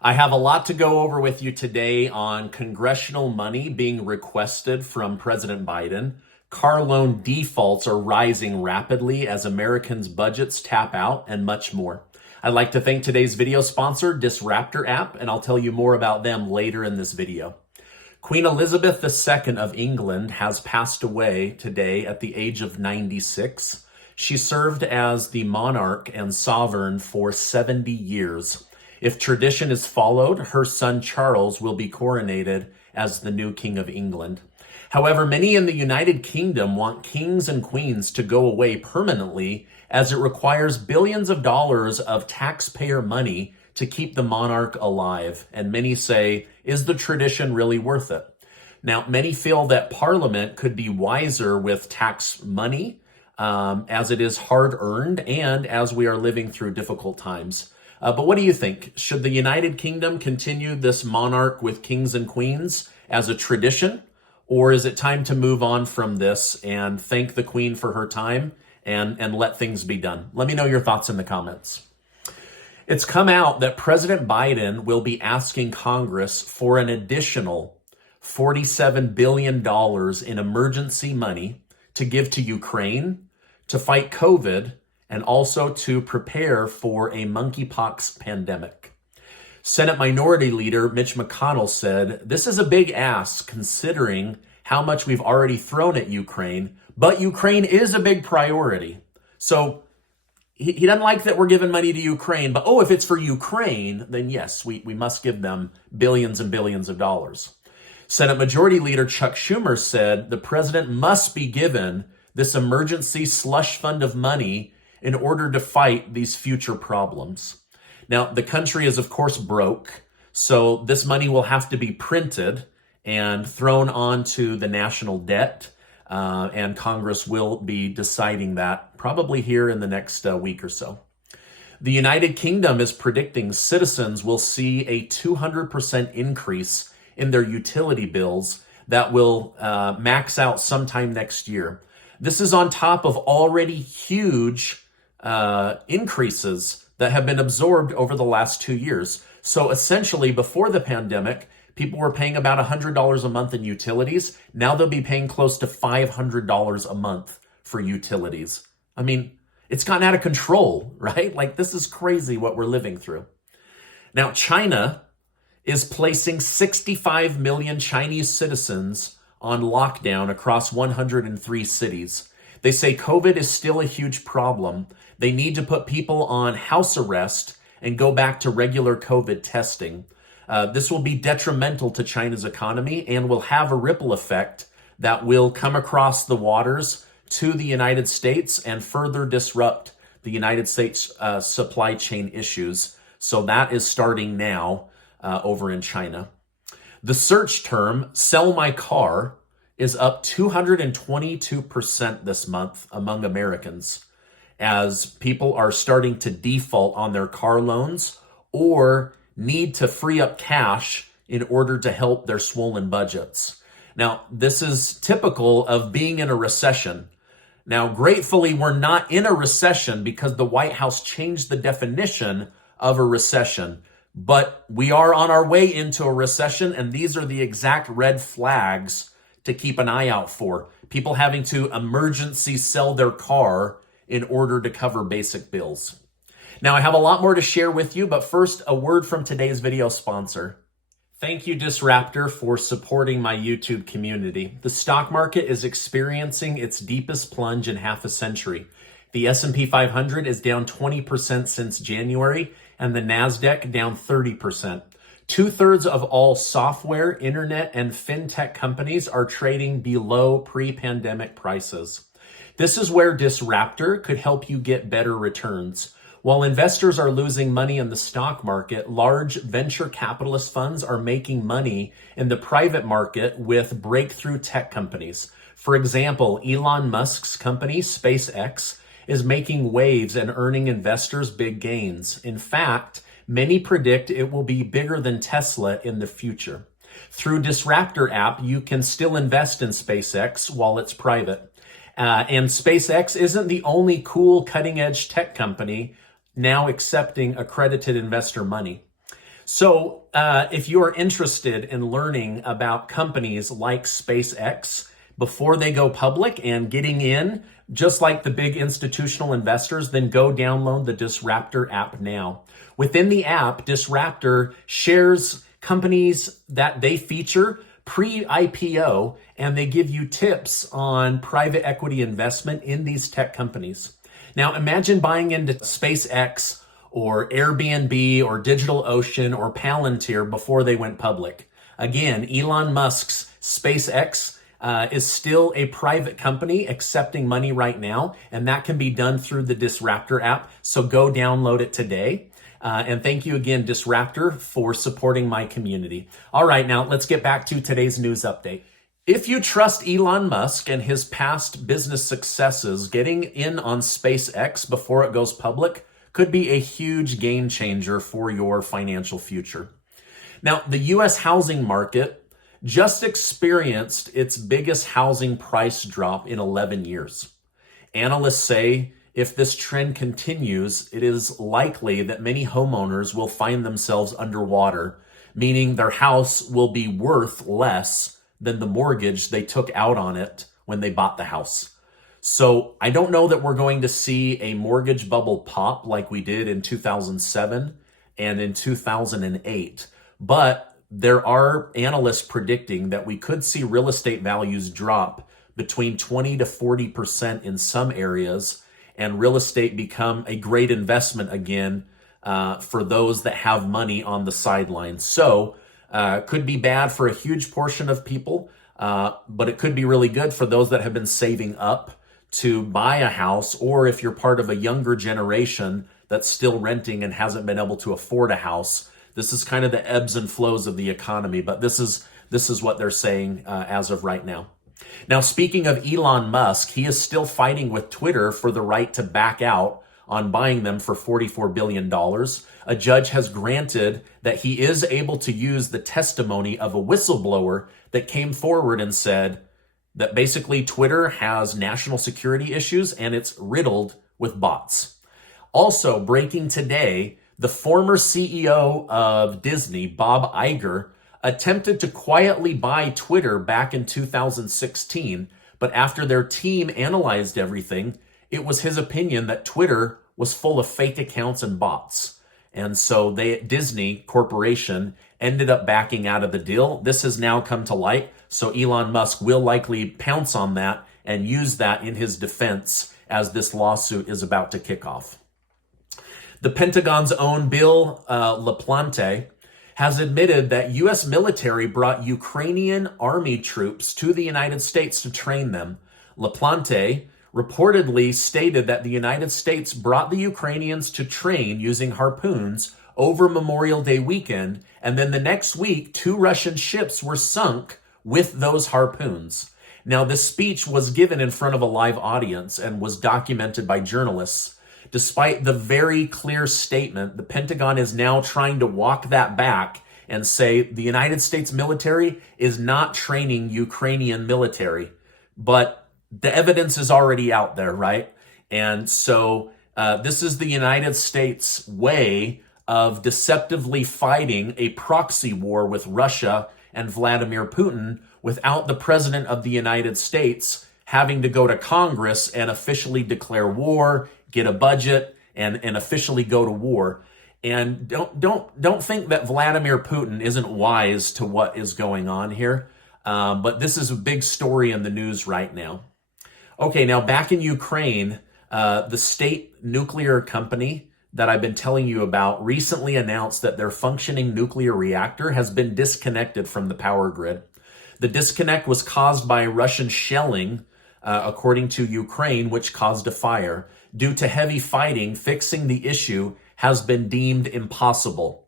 I have a lot to go over with you today on congressional money being requested from President Biden. Car loan defaults are rising rapidly as Americans' budgets tap out, and much more. I'd like to thank today's video sponsor, Disruptor app, and I'll tell you more about them later in this video. Queen Elizabeth II of England has passed away today at the age of 96. She served as the monarch and sovereign for 70 years. If tradition is followed, her son Charles will be coronated as the new King of England. However, many in the United Kingdom want kings and queens to go away permanently, as it requires billions of dollars of taxpayer money to keep the monarch alive. And many say, is the tradition really worth it? Now, many feel that Parliament could be wiser with tax money, as it is hard-earned and as we are living through difficult times. But what do you think? Should the United Kingdom continue this monarch with kings and queens as a tradition? Or is it time to move on from this and thank the Queen for her time and let things be done? Let me know your thoughts in the comments. It's come out that President Biden will be asking Congress for an additional $47 billion in emergency money to give to Ukraine, to fight COVID, and also to prepare for a monkeypox pandemic. Senate Minority Leader Mitch McConnell said, "This is a big ask considering how much we've already thrown at Ukraine, but Ukraine is a big priority." So he doesn't like that we're giving money to Ukraine, but if it's for Ukraine, then yes, we must give them billions and billions of dollars. Senate Majority Leader Chuck Schumer said the president must be given this emergency slush fund of money in order to fight these future problems. Now, the country is, of course, broke, so this money will have to be printed and thrown onto the national debt, and Congress will be deciding that probably here in the next week or so. The United Kingdom is predicting citizens will see a 200% increase in their utility bills that will max out sometime next year. This is on top of already huge increases that have been absorbed over the last 2 years. So essentially, before the pandemic, people were paying about $100 a month in utilities. Now they'll be paying close to $500 a month for utilities. I mean, it's gotten out of control, right? Like, this is crazy what we're living through. Now, China is placing 65 million Chinese citizens on lockdown across 103 cities. They say COVID is still a huge problem. They need to put people on house arrest and go back to regular COVID testing. This will be detrimental to China's economy and will have a ripple effect that will come across the waters to the United States and further disrupt the United States supply chain issues. So that is starting now over in China. The search term, "sell my car," is up 222% this month among Americans, as people are starting to default on their car loans or need to free up cash in order to help their swollen budgets. Now, this is typical of being in a recession. Now, gratefully, we're not in a recession because the White House changed the definition of a recession. But we are on our way into a recession, and these are the exact red flags to keep an eye out for. People having to emergency sell their car in order to cover basic bills. Now, I have a lot more to share with you, but first, a word from today's video sponsor. Thank you, Disruptor, for supporting my YouTube community. The stock market is experiencing its deepest plunge in half a century. The S&P 500 is down 20% since January, and the NASDAQ down 30%. 2/3 of all software, internet, and fintech companies are trading below pre-pandemic prices. This is where Disruptor could help you get better returns. While investors are losing money in the stock market, large venture capitalist funds are making money in the private market with breakthrough tech companies. For example, Elon Musk's company, SpaceX, is making waves and earning investors big gains. In fact, many predict it will be bigger than Tesla in the future. Through Disruptor app, you can still invest in SpaceX while it's private. And SpaceX isn't the only cool cutting edge tech company now accepting accredited investor money. So if you're interested in learning about companies like SpaceX before they go public and getting in, just like the big institutional investors, then go download the Disruptor app now. Within the app, Disruptor shares companies that they feature pre-IPO, and they give you tips on private equity investment in these tech companies. Now, imagine buying into SpaceX or Airbnb or DigitalOcean or Palantir before they went public. Again, Elon Musk's SpaceX is still a private company accepting money right now, and that can be done through the Disruptor app. So go download it today. And thank you again, Disruptor, for supporting my community. All right, now let's get back to today's news update. If you trust Elon Musk and his past business successes, getting in on SpaceX before it goes public could be a huge game changer for your financial future. Now, the U.S. housing market just experienced its biggest housing price drop in 11 years. Analysts say if this trend continues, it is likely that many homeowners will find themselves underwater, meaning their house will be worth less than the mortgage they took out on it when they bought the house. So I don't know that we're going to see a mortgage bubble pop like we did in 2007 and in 2008, but there are analysts predicting that we could see real estate values drop between 20 to 40% in some areas, and real estate become a great investment again for those that have money on the sidelines. So could be bad for a huge portion of people, but it could be really good for those that have been saving up to buy a house, or if you're part of a younger generation that's still renting and hasn't been able to afford a house. This is kind of the ebbs and flows of the economy, but this is what they're saying as of right now. Now, speaking of Elon Musk, he is still fighting with Twitter for the right to back out on buying them for $44 billion. A judge has granted that he is able to use the testimony of a whistleblower that came forward and said that basically Twitter has national security issues and it's riddled with bots. Also, breaking today, the former CEO of Disney, Bob Iger, attempted to quietly buy Twitter back in 2016, but after their team analyzed everything, it was his opinion that Twitter was full of fake accounts and bots. And so Disney Corporation ended up backing out of the deal. This has now come to light, so Elon Musk will likely pounce on that and use that in his defense as this lawsuit is about to kick off. The Pentagon's own Bill LaPlante has admitted that U.S. military brought Ukrainian army troops to the United States to train them. LaPlante reportedly stated that the United States brought the Ukrainians to train using harpoons over Memorial Day weekend, and then the next week, 2 Russian ships were sunk with those harpoons. Now, this speech was given in front of a live audience and was documented by journalists. Despite the very clear statement, the Pentagon is now trying to walk that back and say the United States military is not training Ukrainian military. But the evidence is already out there, right? And so this is the United States way of deceptively fighting a proxy war with Russia and Vladimir Putin without the President of the United States having to go to Congress and officially declare war, get a budget, and officially go to war. And don't think that Vladimir Putin isn't wise to what is going on here. But this is a big story in the news right now. Okay, now back in Ukraine, the state nuclear company that I've been telling you about recently announced that their functioning nuclear reactor has been disconnected from the power grid. The disconnect was caused by Russian shelling, according to Ukraine, which caused a fire. Due to heavy fighting, fixing the issue has been deemed impossible.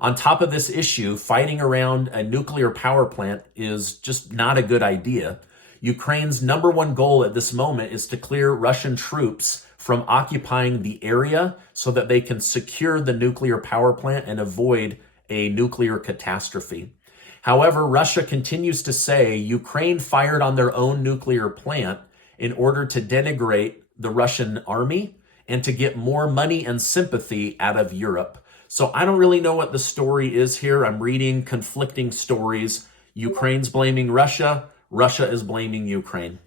On top of this issue, fighting around a nuclear power plant is just not a good idea. Ukraine's number one goal at this moment is to clear Russian troops from occupying the area so that they can secure the nuclear power plant and avoid a nuclear catastrophe. However, Russia continues to say Ukraine fired on their own nuclear plant in order to denigrate the Russian army and to get more money and sympathy out of Europe. So I don't really know what the story is here. I'm reading conflicting stories. Ukraine's blaming Russia. Russia is blaming Ukraine.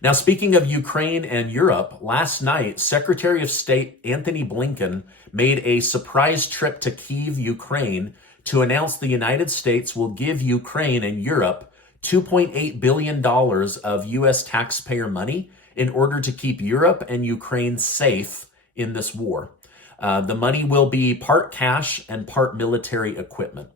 Now, speaking of Ukraine and Europe, last night, Secretary of State Antony Blinken made a surprise trip to Kyiv, Ukraine, to announce the United States will give Ukraine and Europe $2.8 billion of U.S. taxpayer money in order to keep Europe and Ukraine safe in this war. The money will be part cash and part military equipment.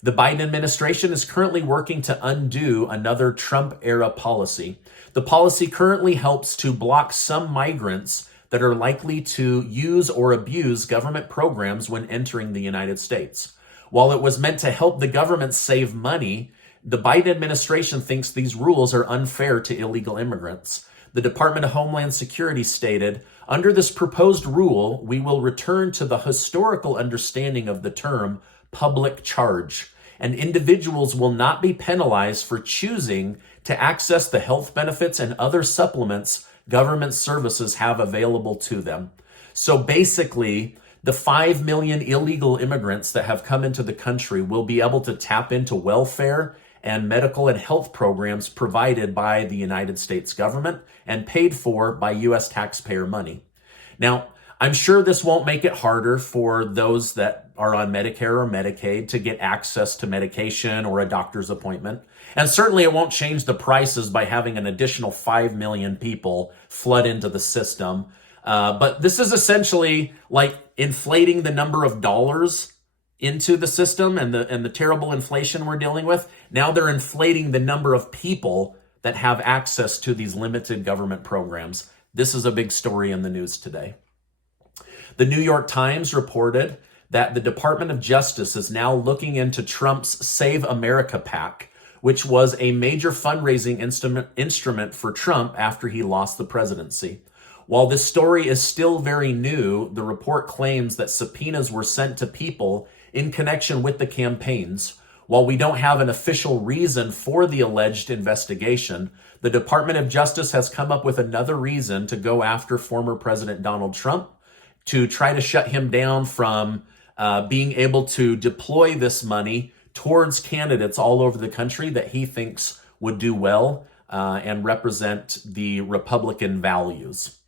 The Biden administration is currently working to undo another Trump-era policy. The policy currently helps to block some migrants that are likely to use or abuse government programs when entering the United States. While it was meant to help the government save money, the Biden administration thinks these rules are unfair to illegal immigrants. The Department of Homeland Security stated, "Under this proposed rule, we will return to the historical understanding of the term public charge, and individuals will not be penalized for choosing to access the health benefits and other supplements government services have available to them." So basically, the 5 million illegal immigrants that have come into the country will be able to tap into welfare and medical and health programs provided by the United States government and paid for by U.S. taxpayer money. Now, I'm sure this won't make it harder for those that are on Medicare or Medicaid to get access to medication or a doctor's appointment. And certainly it won't change the prices by having an additional 5 million people flood into the system. But this is essentially like inflating the number of dollars into the system and the terrible inflation we're dealing with. Now they're inflating the number of people that have access to these limited government programs. This is a big story in the news today. The New York Times reported that the Department of Justice is now looking into Trump's Save America PAC, which was a major fundraising instrument for Trump after he lost the presidency. While this story is still very new, the report claims that subpoenas were sent to people in connection with the campaigns. While we don't have an official reason for the alleged investigation, the Department of Justice has come up with another reason to go after former President Donald Trump, to try to shut him down from being able to deploy this money towards candidates all over the country that he thinks would do well and represent the Republican values.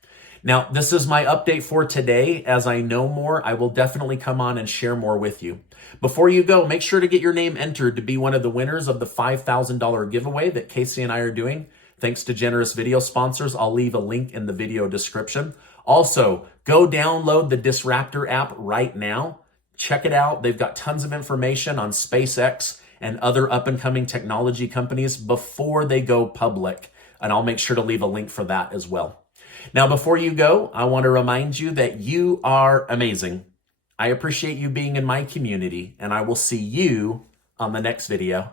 Now, this is my update for today. As I know more, I will definitely come on and share more with you. Before you go, make sure to get your name entered to be one of the winners of the $5,000 giveaway that Casey and I are doing. Thanks to generous video sponsors. I'll leave a link in the video description. Also, go download the Disruptor app right now. Check it out. They've got tons of information on SpaceX and other up-and-coming technology companies before they go public. And I'll make sure to leave a link for that as well. Now, before you go, I want to remind you that you are amazing. I appreciate you being in my community, and I will see you on the next video.